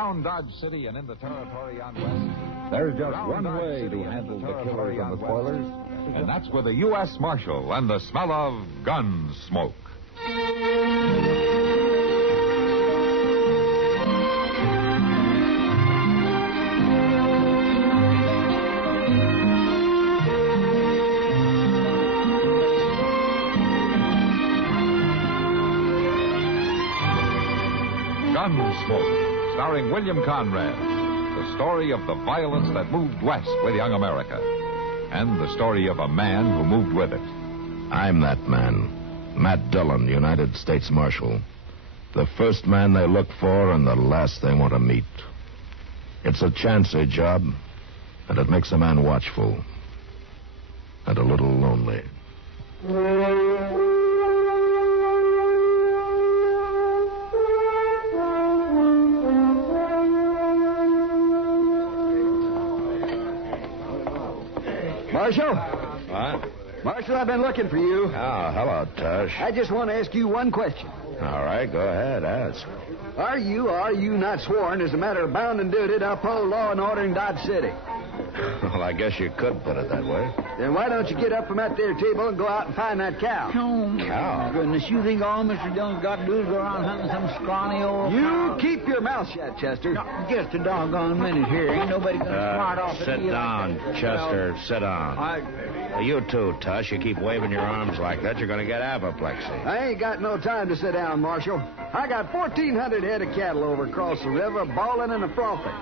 Around Dodge City and in the territory on West. There's just one way to handle the killers and the spoilers, and that's with a U.S. Marshal and the smell of Gunsmoke. Gunsmoke, starring William Conrad. The story of the violence that moved west with young America. And the story of a man who moved with it. I'm that man. Matt Dillon, United States Marshal. The first man they look for and the last they want to meet. It's a chancy job, and it makes a man watchful. And a little lonely. Marshal? What? Marshal, I've been looking for you. Oh, hello, Tush. I just want to ask you one question. All right, go ahead, ask. Are you not sworn as a matter of bound and duty to uphold law and order in Dodge City? Well, I guess you could put it that way. Then why don't you get up from that there table and go out and find that cow? Oh, Cow? goodness, you think all Mr. Dillon's got to do is go around hunting some scrawny old cow? You keep your mouth shut, Chester. No, just a doggone minute here. Ain't nobody going to smart off at Sit me down, like that. Chester, sit down. I You too, Tush. You keep waving your arms like that, you're going to get apoplexy. ain't got no time to sit down, Marshal. I got 1,400 head of cattle over across the river, bawling and a-frothing.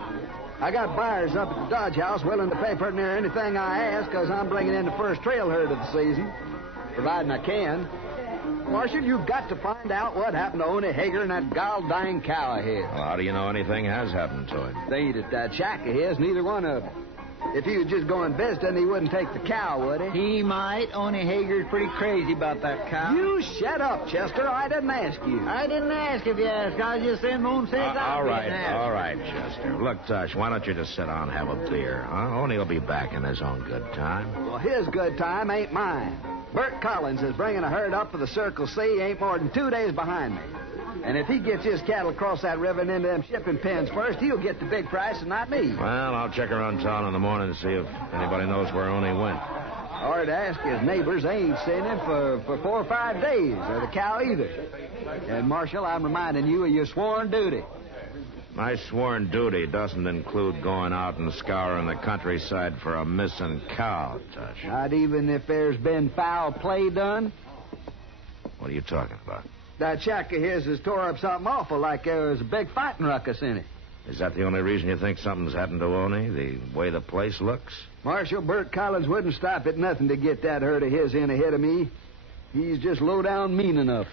I got buyers up at the Dodge House willing to pay pretty near anything I ask because I'm bringing in the first trail herd of the season, providing I can. Marshal, you've got to find out what happened to Oney Hager and that gall-dying cow of his. Well, how do you know anything has happened to him? They ain't at that shack of his, neither one of them. If he was just going visiting, he wouldn't take the cow, would he? He might. Oney Hager's pretty crazy about that cow. You shut up, Chester. I didn't ask you. I didn't ask if you asked. I was just saying my own sense. All right, Chester. Look, Tush, why don't you just sit down and have a beer, huh? Oney will be back in his own good time. Well, his good time ain't mine. Bert Collins is bringing a herd up for the Circle C. Ain't more than 2 days behind me. And if he gets his cattle across that river and into them shipping pens first, he'll get the big price and not me. Well, I'll check around town in the morning and see if anybody knows where Oney went. Or to ask his neighbors, they ain't seen him for 4 or 5 days, or the cow either. And, Marshal, I'm reminding you of your sworn duty. My sworn duty doesn't include going out and scouring the countryside for a missing cow, Tush. Not even if there's been foul play done? What are you talking about? That shack of his has tore up something awful, like there was a big fighting ruckus in it. Is that the only reason you think something's happened to Oney, the way the place looks? Marshal, Bert Collins wouldn't stop at nothing to get that herd of his in ahead of me. He's just low down mean enough.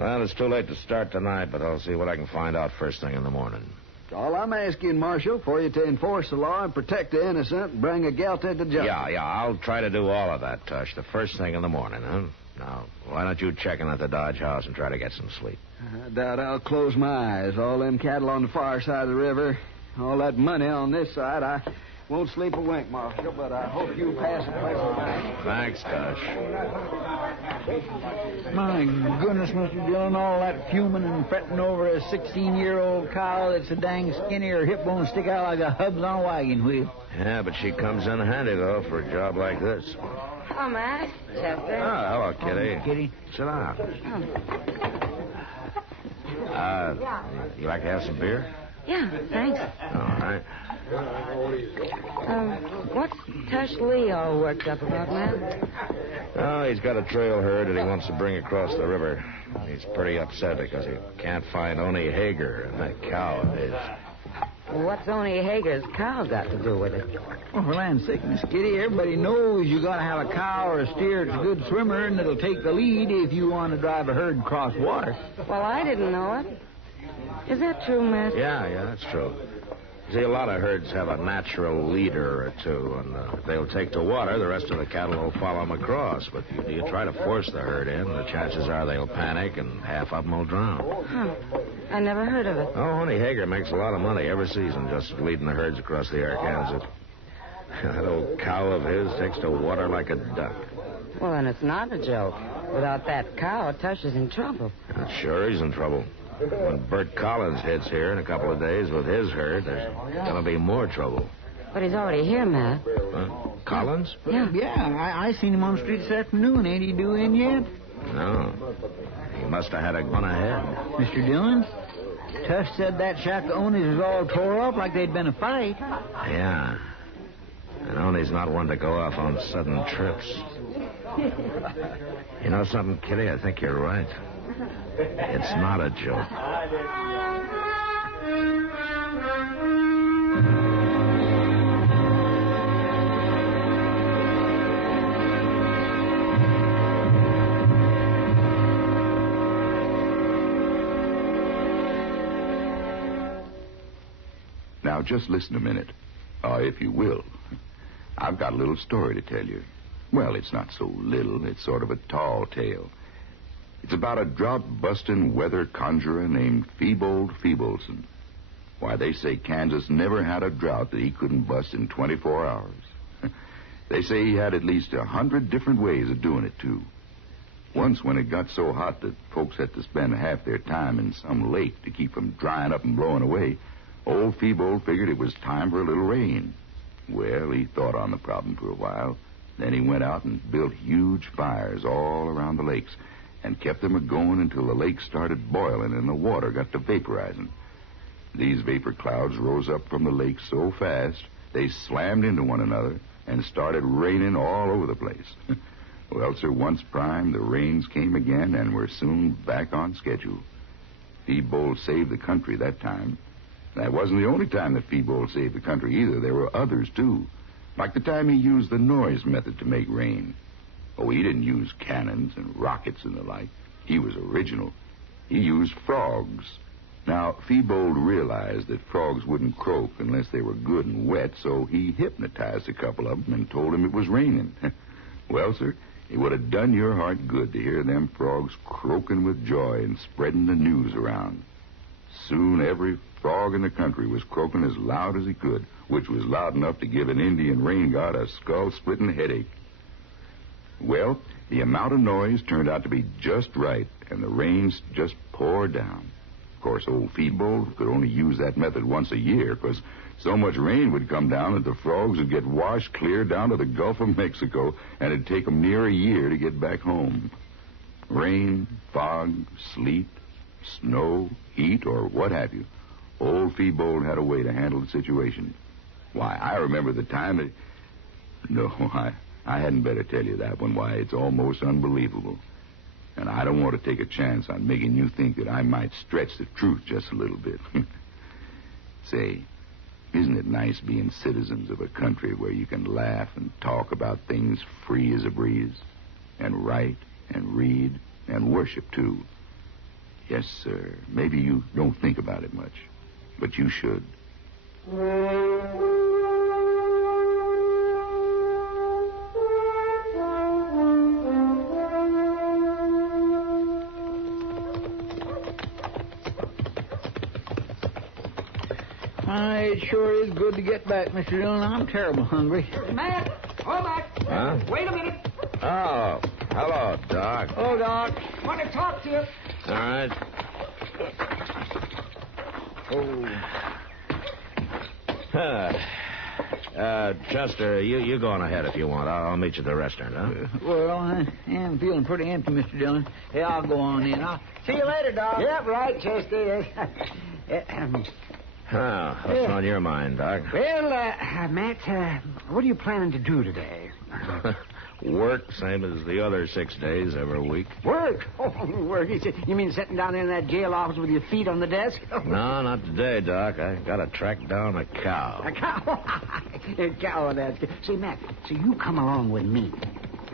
Well, it's too late to start tonight, but I'll see what I can find out first thing in the morning. All I'm asking, Marshal, for you to enforce the law and protect the innocent and bring a guilty to justice. Yeah, I'll try to do all of that, Tush, the first thing in the morning, huh? Now, why don't you check in at the Dodge House and try to get some sleep? I doubt I'll close my eyes. All them cattle on the far side of the river, all that money on this side, I won't sleep a wink, Marshal, but I hope you pass a pleasant night. Thanks, Tush. My goodness, Mr. Dillon, all that fuming and fretting over a 16-year-old cow that's a dang skinny or hip bone stick out like a hubs on a wagon wheel. Yeah, but she comes in handy, though, for a job like this. Hello, Matt. Chester. Oh, hello, Kitty. Kitty. Sit down. You like to have some beer? Yeah, thanks. All right. What's Tush Lee all worked up about, Matt? Oh, he's got a trail herd that he wants to bring across the river. He's pretty upset because he can't find Oney Hager and that cow of his. Well, what's Oney Hager's cow got to do with it? Oh, for land's sake, Miss Kitty, everybody knows you got to have a cow or a steer that's a good swimmer and it'll take the lead if you want to drive a herd across water. Well, I didn't know it. Is that true, Master? Yeah, that's true. See, a lot of herds have a natural leader or two, and if they'll take to water, the rest of the cattle will follow them across. But you try to force the herd in, the chances are they'll panic and half of them will drown. Huh. I never heard of it. Oh, Oney Hager makes a lot of money every season just leading the herds across the Arkansas. That old cow of his takes to water like a duck. Well, then it's not a joke. Without that cow, Tush is in trouble. Sure, he's in trouble. When Bert Collins hits here in a couple of days with his herd, there's going to be more trouble. But he's already here, Matt. Huh? Collins? Yeah. Yeah, I seen him on the street this afternoon. Ain't he due in yet? No. He must have had a gun ahead. Mr. Dillon? Tush said that shack owners was all tore up like they'd been a fight. Yeah. And Oney's not one to go off on sudden trips. You know something, Kitty? I think you're right. It's not a joke. Now, just listen a minute, if you will. I've got a little story to tell you. Well, it's not so little. It's sort of a tall tale. It's about a drought-busting weather conjurer named Feebold Feebleson. Why, they say Kansas never had a drought that he couldn't bust in 24 hours. They say he had at least 100 different ways of doing it, too. Once, when it got so hot that folks had to spend half their time in some lake to keep from drying up and blowing away, old Feebold figured it was time for a little rain. Well, he thought on the problem for a while. Then he went out and built huge fires all around the lakes and kept them a-going until the lake started boiling and the water got to vaporizing. These vapor clouds rose up from the lake so fast they slammed into one another and started raining all over the place. Well, sir, once primed, the rains came again and were soon back on schedule. Feebold saved the country that time. That wasn't the only time that Feebold saved the country either. There were others, too. Like the time he used the noise method to make rain. Oh, he didn't use cannons and rockets and the like. He was original. He used frogs. Now, Feebold realized that frogs wouldn't croak unless they were good and wet, so he hypnotized a couple of them and told them it was raining. Well, sir, it would have done your heart good to hear them frogs croaking with joy and spreading the news around. Soon every frog in the country was croaking as loud as he could, which was loud enough to give an Indian rain god a skull-splitting headache. Well, the amount of noise turned out to be just right, and the rains just poured down. Of course, old Feebold could only use that method once a year, because so much rain would come down that the frogs would get washed clear down to the Gulf of Mexico, and it'd take them near a year to get back home. Rain, fog, sleet, snow, heat, or what have you, old Feebold had a way to handle the situation. Why, I remember the time that... No, I hadn't better tell you that one. Why, it's almost unbelievable. And I don't want to take a chance on making you think that I might stretch the truth just a little bit. Say, isn't it nice being citizens of a country where you can laugh and talk about things free as a breeze? And write and read and worship, too. Yes, sir. Maybe you don't think about it much, but you should. It sure is good to get back, Mr. Dillon. I'm terrible hungry. Matt! Oh, Matt! Huh? Wait a minute. Oh, hello, Doc. Oh, Doc. Want to talk to you. All right. Chester, you go on ahead if you want. I'll meet you at the restaurant, huh? Well, I am feeling pretty empty, Mr. Dillon. Yeah, I'll go on in. I'll see you later, Doc. Yep, right, Chester. What's on your mind, Doc? Well, Matt, what are you planning to do today? Work, same as the other 6 days every week. Work? Oh, work. You mean sitting down there in that jail office with your feet on the desk? No, not today, Doc. I gotta track down a cow. A cow? A cow, that's good. Say, Matt, so you come along with me.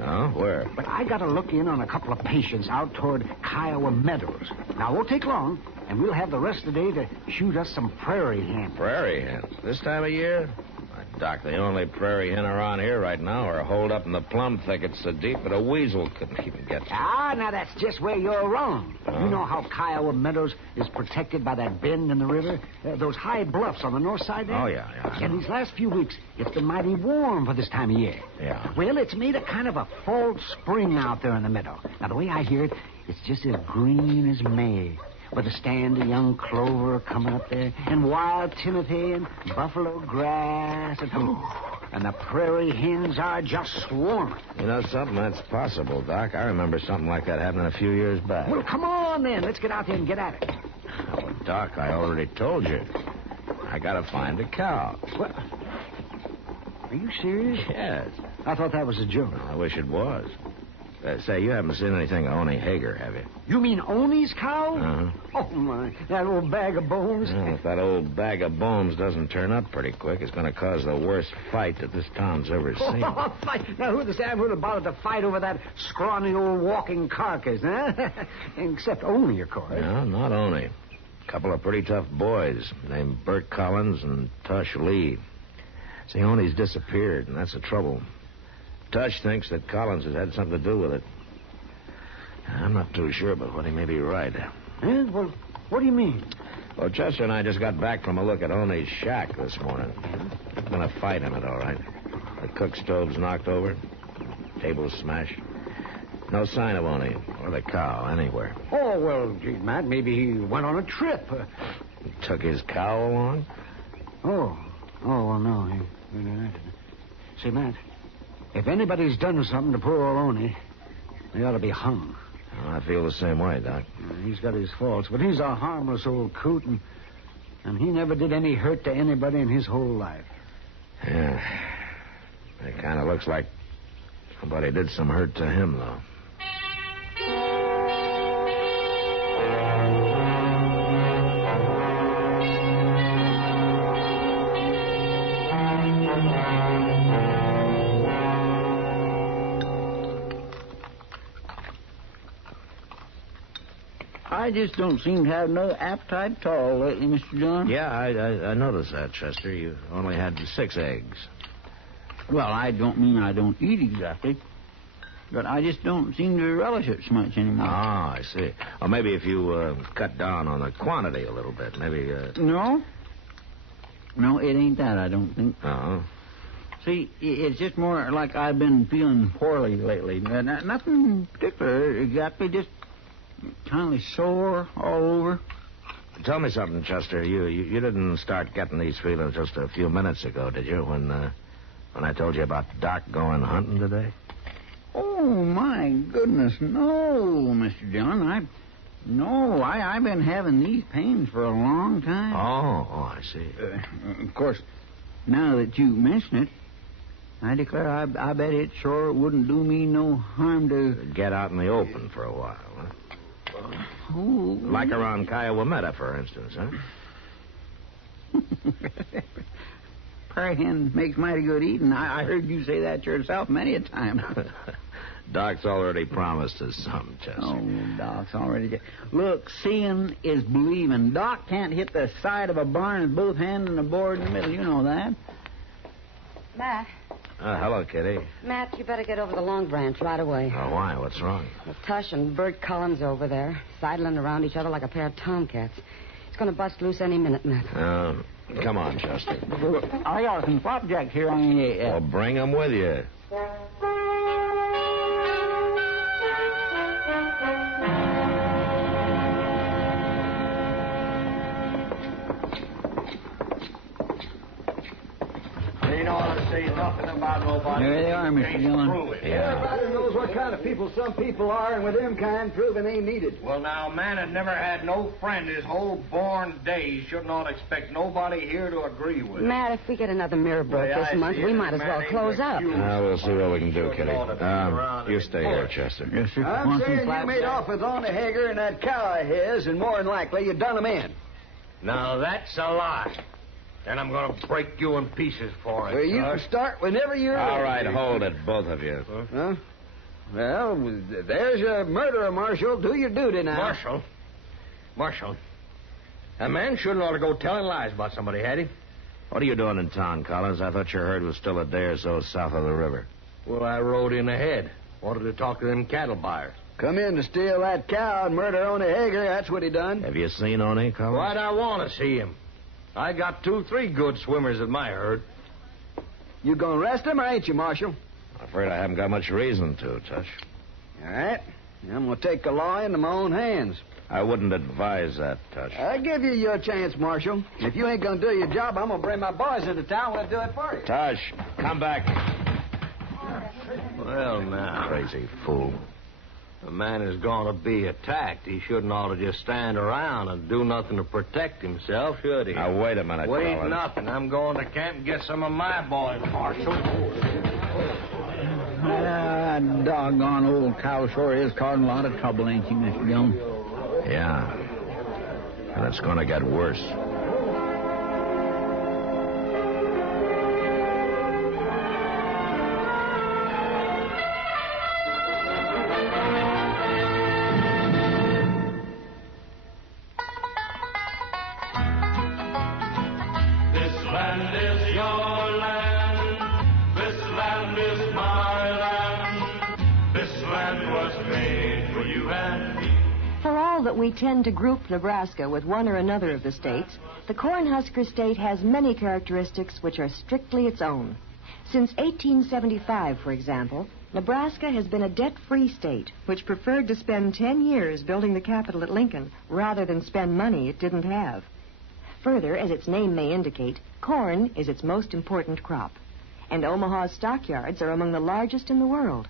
Oh, where? But I gotta look in on a couple of patients out toward Kiowa Meadows. Now, it won't take long, and we'll have the rest of the day to shoot us some prairie hens. Prairie hens? This time of year? Doc, the only prairie hen around here right now are holed up in the plum thickets so deep that a weasel couldn't even get to. Now that's just where you're wrong. Oh. You know how Kiowa Meadows is protected by that bend in the river? Those high bluffs on the north side there? Oh, yeah. And these last few weeks, it's been mighty warm for this time of year. Yeah. Well, it's made a kind of a false spring out there in the meadow. Now, the way I hear it, it's just as green as May. with a stand of young clover coming up there, and wild timothy and buffalo grass, and the prairie hens are just swarming. You know something? That's possible, Doc. I remember something like that happening a few years back. Well, come on, then. Let's get out there and get at it. Oh, Doc, I already told you. I gotta find a cow. What? Are you serious? Yes. I thought that was a joke. I wish it was. Say, you haven't seen anything of Oni Hager, have you? You mean Oni's cow? Uh-huh. Oh, my. That old bag of bones. Well, if that old bag of bones doesn't turn up pretty quick, it's going to cause the worst fight that this town's ever seen. Oh, fight. Now, who the damn would have bothered to fight over that scrawny old walking carcass, huh? Except Oni, of course. No, not Oni. A couple of pretty tough boys named Bert Collins and Tush Lee. See, Oni's disappeared, and that's the trouble. Tush thinks that Collins has had something to do with it. I'm not too sure, but what he may be right. Eh? Well, what do you mean? Well, Chester and I just got back from a look at Oni's shack this morning. There's been a fight in it, all right. The cook stove's knocked over. Table's smashed. No sign of Oni or the cow anywhere. Oh, well, gee, Matt, maybe he went on a trip. He took his cow along? Oh, well, no. See, Matt, if anybody's done something to poor old Oni, they ought to be hung. Well, I feel the same way, Doc. He's got his faults, but he's a harmless old coot, and he never did any hurt to anybody in his whole life. Yeah. It kind of looks like somebody did some hurt to him, though. I just don't seem to have no appetite at all lately, Mr. Dillon. Yeah, I noticed that, Chester. You only had 6 eggs. Well, I don't mean I don't eat exactly, but I just don't seem to relish it so much anymore. Ah, I see. Or maybe if you cut down on the quantity a little bit, maybe... No, it ain't that, I don't think. Oh. See, it's just more like I've been feeling poorly lately. Nothing particular, exactly, just kind of sore all over. Tell me something, Chester. You didn't start getting these feelings just a few minutes ago, did you, when I told you about Doc going hunting today? Oh, my goodness, no, Mr. Dillon. I've been having these pains for a long time. Oh, I see. Of course, now that you mention it, I declare I bet it sure wouldn't do me no harm to... Get out in the open for a while, huh? Oh. Like around Kiowametta, for instance, huh? Prairie hen makes mighty good eating. I heard you say that yourself many a time. Doc's already promised us some, Chester. Oh, Doc's already... Look, seeing is believing. Doc can't hit the side of a barn with both hands and a board in the middle. You know that. Matt. Hello, Kitty. Matt, you better get over the Long Branch right away. Oh, why? What's wrong? Well, Tush and Bert Collins over there, sidling around each other like a pair of tomcats. It's going to bust loose any minute, Matt. Come on, Chester. I got some flapjacks here on the... Well, bring them with you. There they are, Mr. Dillon. Yeah. Everybody knows what kind of people some people are, and with them kind, proving ain't needed. Well, now, a man that never had no friend his whole born days should not expect nobody here to agree with him. Matt, if we get another mirror broke this month, we might as well close up. We'll see what we can do, Kitty. You stay here, Chester. Yes, sir. I'm Want some saying you made flapjacks? off with Oni Hager and that cow of his, and more than likely you done him in. Now, that's a lie. And I'm going to break you in pieces for it. Well, you can start whenever you're All ready. right, hold it, both of you. Huh? Well, there's your murderer, Marshal. Do your duty now. Marshal. A man shouldn't ought to go telling lies about somebody, had he? What are you doing in town, Collins? I thought your herd was still a day or so south of the river. Well, I rode in ahead. Wanted to talk to them cattle buyers. Come in to steal that cow and murder Oni Hager. That's what he done. Have you seen Oni, Collins? Why'd I want to see him? I got 2-3 good swimmers at my herd. You gonna arrest him or ain't you, Marshal? I'm afraid I haven't got much reason to, Tush. All right. I'm gonna take the law into my own hands. I wouldn't advise that, Tush. I give you your chance, Marshal. If you ain't gonna do your job, I'm gonna bring my boys into town. We'll do it for you. Tush, come back. Well, now. Crazy fool. A man is going to be attacked. He shouldn't ought to just stand around and do nothing to protect himself, should he? Now, wait a minute, Wait Collins. nothing. I'm going to camp and get some of my boys, Marshal. Doggone old cow sure is causing a lot of trouble, ain't she, Mr. Dillon? Yeah. And it's going to get worse. We tend to group Nebraska with one or another of the states, the Cornhusker State has many characteristics which are strictly its own. Since 1875, for example, Nebraska has been a debt-free state which preferred to spend 10 years building the Capitol at Lincoln rather than spend money it didn't have. Further, as its name may indicate, corn is its most important crop, and Omaha's stockyards are among the largest in the world.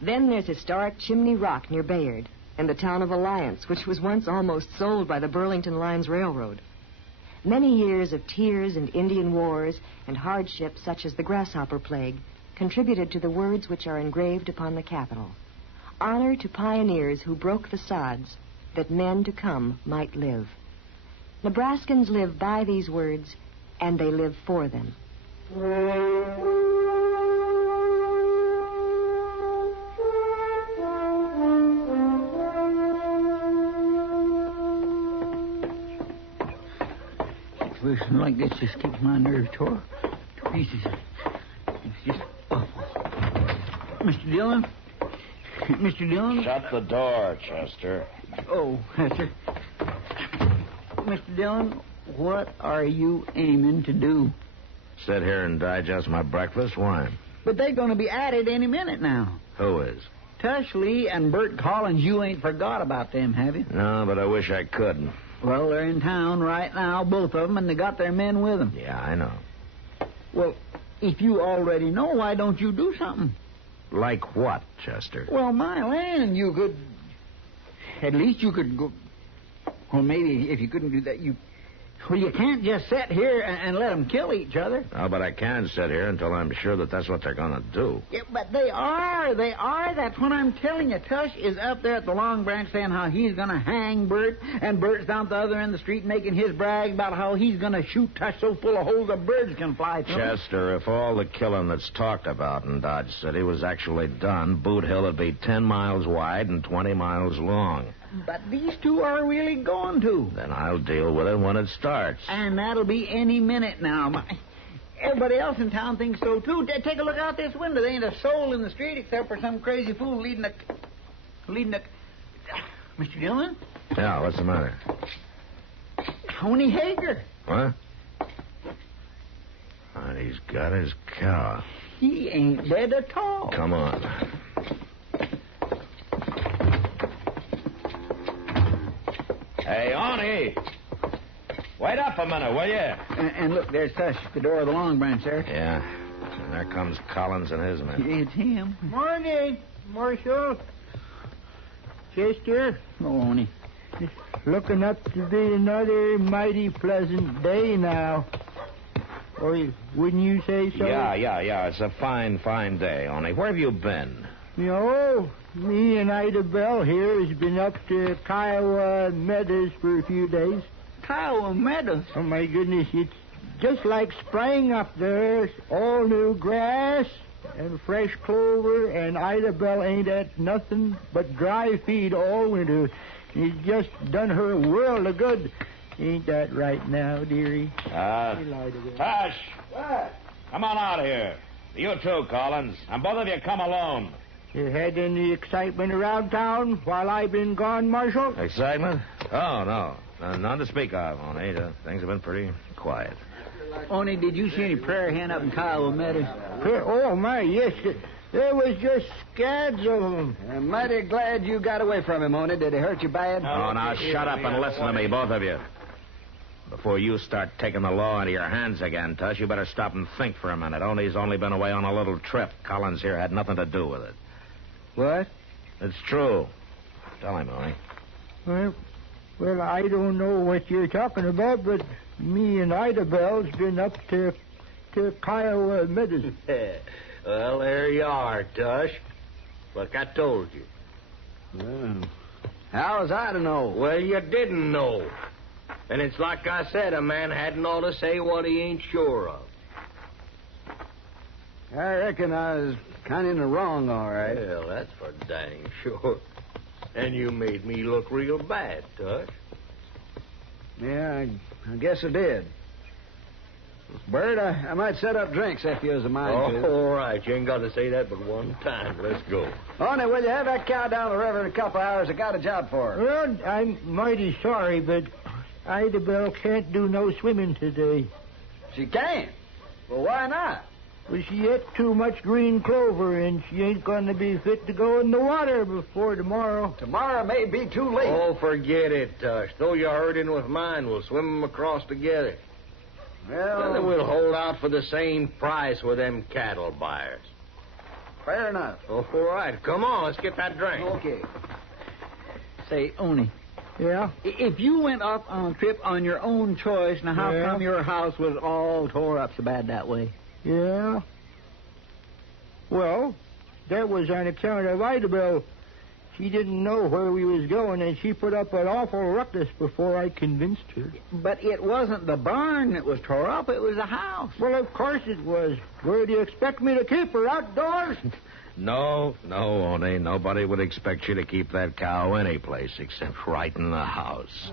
Then there's historic Chimney Rock near Bayard, and the town of Alliance, which was once almost sold by the Burlington Lines Railroad. Many years of tears and Indian wars and hardships such as the grasshopper plague contributed to the words which are engraved upon the Capitol. Honor to pioneers who broke the sods that men to come might live. Nebraskans live by these words, and they live for them. Something like this just keeps my nerves tore to pieces. It's just awful. Mr. Dillon? Mr. Dillon? Shut the door, Chester. Oh, Chester. Mr. Dillon, what are you aiming to do? Sit here and digest my breakfast? Why? But they're going to be at it any minute now. Who is? Tush Lee and Bert Collins. You ain't forgot about them, have you? No, but I wish I could. Well, they're in town right now, both of them, and they got their men with them. Yeah, I know. Well, if you already know, why don't you do something? Like what, Chester? Well, my land, you could... At least you could go... Well, maybe if you couldn't do that, you... Well, you can't just sit here and let them kill each other. No, but I can sit here until I'm sure that that's what they're going to do. Yeah, but they are. That's what I'm telling you. Tush is up there at the Long Branch saying how he's going to hang Bert, and Bert's down at the other end of the street making his brag about how he's going to shoot Tush so full of holes the birds can fly through. Chester, if all the killing that's talked about in Dodge City was actually done, Boot Hill would be 10 miles wide and 20 miles long. But these two are really going to. Then I'll deal with it when it starts. And that'll be any minute now. Everybody else in town thinks so, too. Take a look out this window. There ain't a soul in the street except for some crazy fool leading a... Mr. Dillon? Yeah, what's the matter? Tony Hager. What? And he's got his cow. He ain't dead at all. Come on. Hey, Arnie! Wait up a minute, will you? And look, there's Tush at the door of the Long Branch there. Yeah. And there comes Collins and his men. It's him. Morning, Marshal. Chester. Oh, Arnie. It's looking up to be another mighty pleasant day now. Or wouldn't you say so? Yeah. It's a fine day, Arnie. Where have you been? You know, me and Ida Bell here has been up to Kiowa Meadows for a few days. Kiowa Meadows? Oh, my goodness, it's just like spring up there. All new grass and fresh clover, and Ida Bell ain't at nothing but dry feed all winter. It's just done her a world of good. Ain't that right now, dearie? Tush! What? Come on out here. You too, Collins. And both of you come alone. You had any excitement around town while I've been gone, Marshal? Excitement? Oh, no. None to speak of, Arnie. Things have been pretty quiet. Arnie, did you see any prayer hen up in Kiowa Meadows? Oh, my, yes. There was just scads of them. I'm mighty glad you got away from him, Moni. Did he hurt you bad? Oh, now shut up and listen to me, both of you. Before you start taking the law into your hands again, Tush, you better stop and think for a minute. He's only been away on a little trip. Collins here had nothing to do with it. What? It's true. Tell him, Moni. Well, I don't know what you're talking about, but me and Ida Bell's been up to Kiowa Medicine. Well, there you are, Tush. Like I told you. Well, how was I to know? Well, you didn't know. And it's like I said, a man hadn't ought to say what he ain't sure of. I reckon I was kind of in the wrong, all right. Well, that's for dang sure. And you made me look real bad, Tush. Yeah, I guess I did. Bert, I might set up drinks if you was a mind to. All right. You ain't got to say that but one time. Let's go. Honey, will you have that cow down the river in a couple hours? I got a job for her. Well, I'm mighty sorry, but Ida Bell can't do no swimming today. She can't? Well, why not? Well, she ate too much green clover, and she ain't going to be fit to go in the water before tomorrow. Tomorrow may be too late. Oh, forget it, Tush. Throw your herd in with mine. We'll swim them across together. Well, then we'll hold out for the same price with them cattle buyers. Fair enough. Oh, all right. Come on, let's get that drink. Okay. Say, Oni. Yeah? If you went off on a trip on your own choice, now how come your house was all tore up so bad that way? Yeah? Well, that was on account of Ida Bell. She didn't know where we was going, and she put up an awful ruckus before I convinced her. But it wasn't the barn that was tore up, it was the house. Well, of course it was. Where do you expect me to keep her, outdoors? No, Oni. Nobody would expect you to keep that cow any place except right in the house.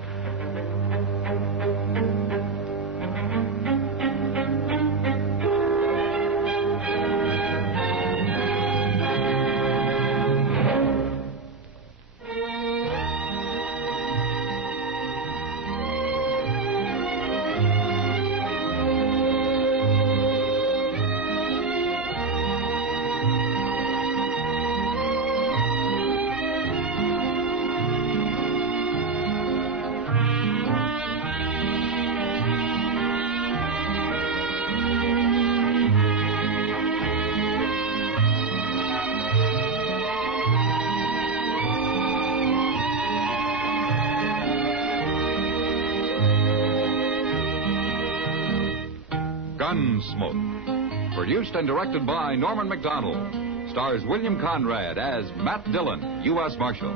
Gunsmoke. Produced and directed by Norman MacDonnell. Stars William Conrad as Matt Dillon, U.S. Marshal.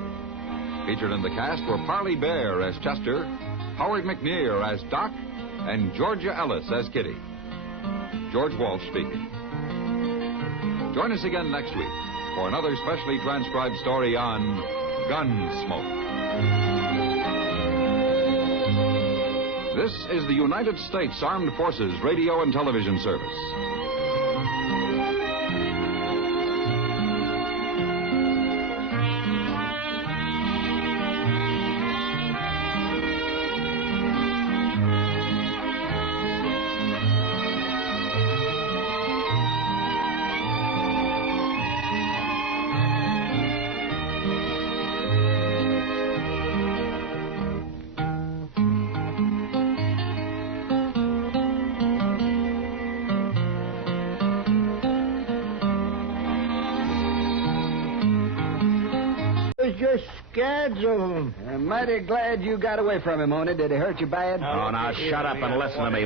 Featured in the cast were Parley Baer as Chester, Howard McNear as Doc, and Georgia Ellis as Kitty. George Walsh speaking. Join us again next week for another specially transcribed story on Gunsmoke. This is the United States Armed Forces Radio and Television Service. Just scads of them. I'm mighty glad you got away from him, Moni. Did he hurt you bad? Oh, now shut up and listen to me,